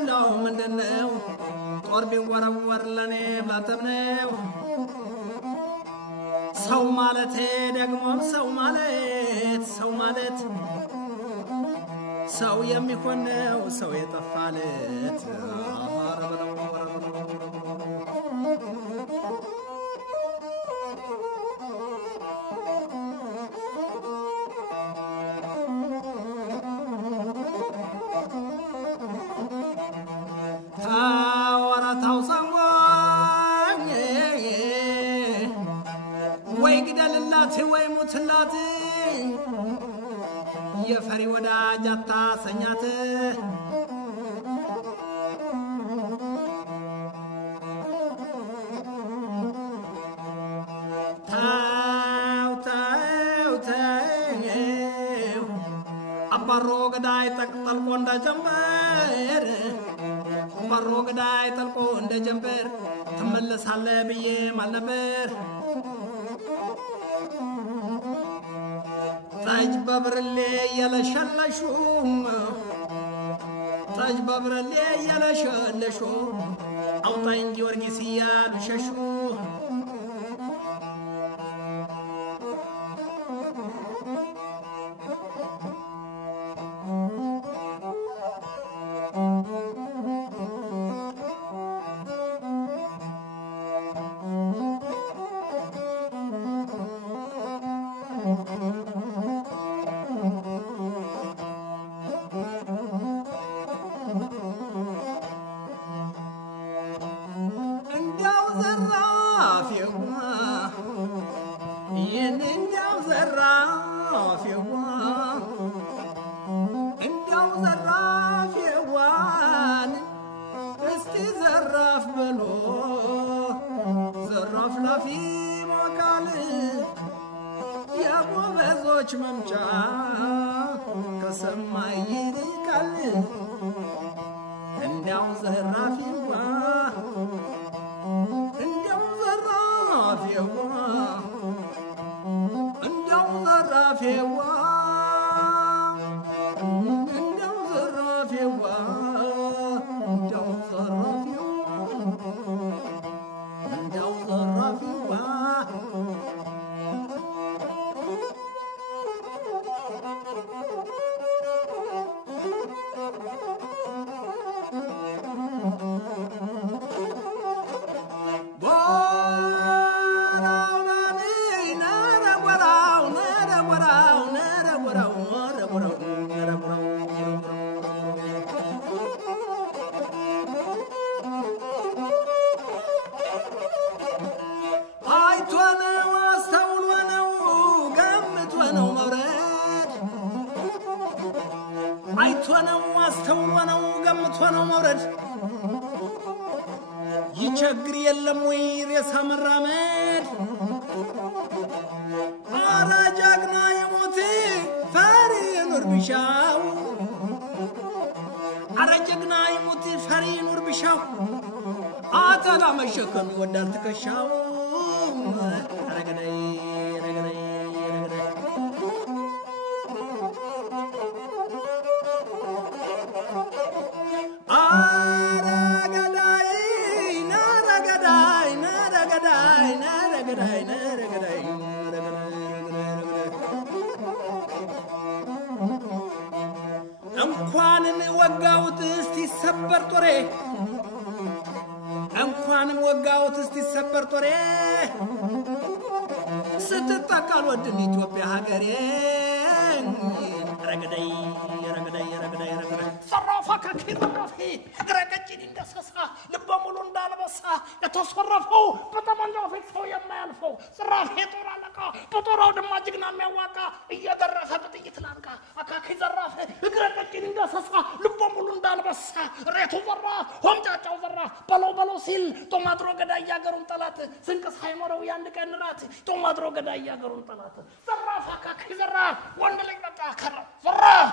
እንደው ምንድነው ጦር ቢወረወር ለኔ ብላተምነው ሰው ማለቴ ደግሞ ሰው ማለት ሰው የሚሆነው ሰው የጠፋለት ወይ ሙትላት የፈሪ ወዳጅ አታሰኛት አባሮ ገዳይ ጠልቆ እንደ ጀንበር አባሮ ገዳይ ጠልቆ እንደ ጀንበር ትመለሳለህ ብዬ ማልነበር ታጅ በብርሌ ያለሸለሹ ታጅ በብርሌ ያለሸለሹ አውጣኝ ጊዮርጊስ ያልሸሹ መምጫ ከሰማይ ይልቃል እንደው ዘራፊዋ እንደው ዘራፊዋ እንደው ዘራፊዋ እንደው ዘራፊዋ እንደው ዘራፊዋ እንደው ዘራፊዋ አይቶነው አስተውሎነው ገምቶነው መውረድ ይቸግር የለም ወይ ሬሳ መራመድ አራጃግና የሞት ፈሪ ኑር ቢሻው አራጃግና የሞት ፈሪ ኑር ቢሻው አታላ መሸከም ይወዳል ትከሻው አረገዳይ እንኳንም ወጋውት እስቲ ሰበር ጦሬ እንኳንም ወጋውት እስቲ ሰበር ጦሬ ስትጠቃል ወድን ኢትዮጵያ ሀገሬ ረገዳይ صرف كثير رفي غرقتني እንደሰሳ ልበሙሉ እንዳልበሳ የተሰረፈው በተመንጃው ፊት ሰው የማያልፈው صرف የጦር አለቃ በጦራው ድማ ጅግና የሚያዋቃ እየደረሰ በጥይት ላንቃ አካኪ ዘራፍ غرقتني እንደሰሳ ልበሙሉ እንዳልበሳ ሬቱ ዘራፍ ሆምጫጫው ዘራፍ በለው ሲል ጦማድሮ ገዳይ ያገሩን ጠላት ስንቅስ ሃይመረው ያንድ ቀን ራት ጦማድሮ ገዳይ ያገሩን ጠላት صرف አካኪ ዘራፍ ወንድ ልጅ በቃ ከራ ዘራፍ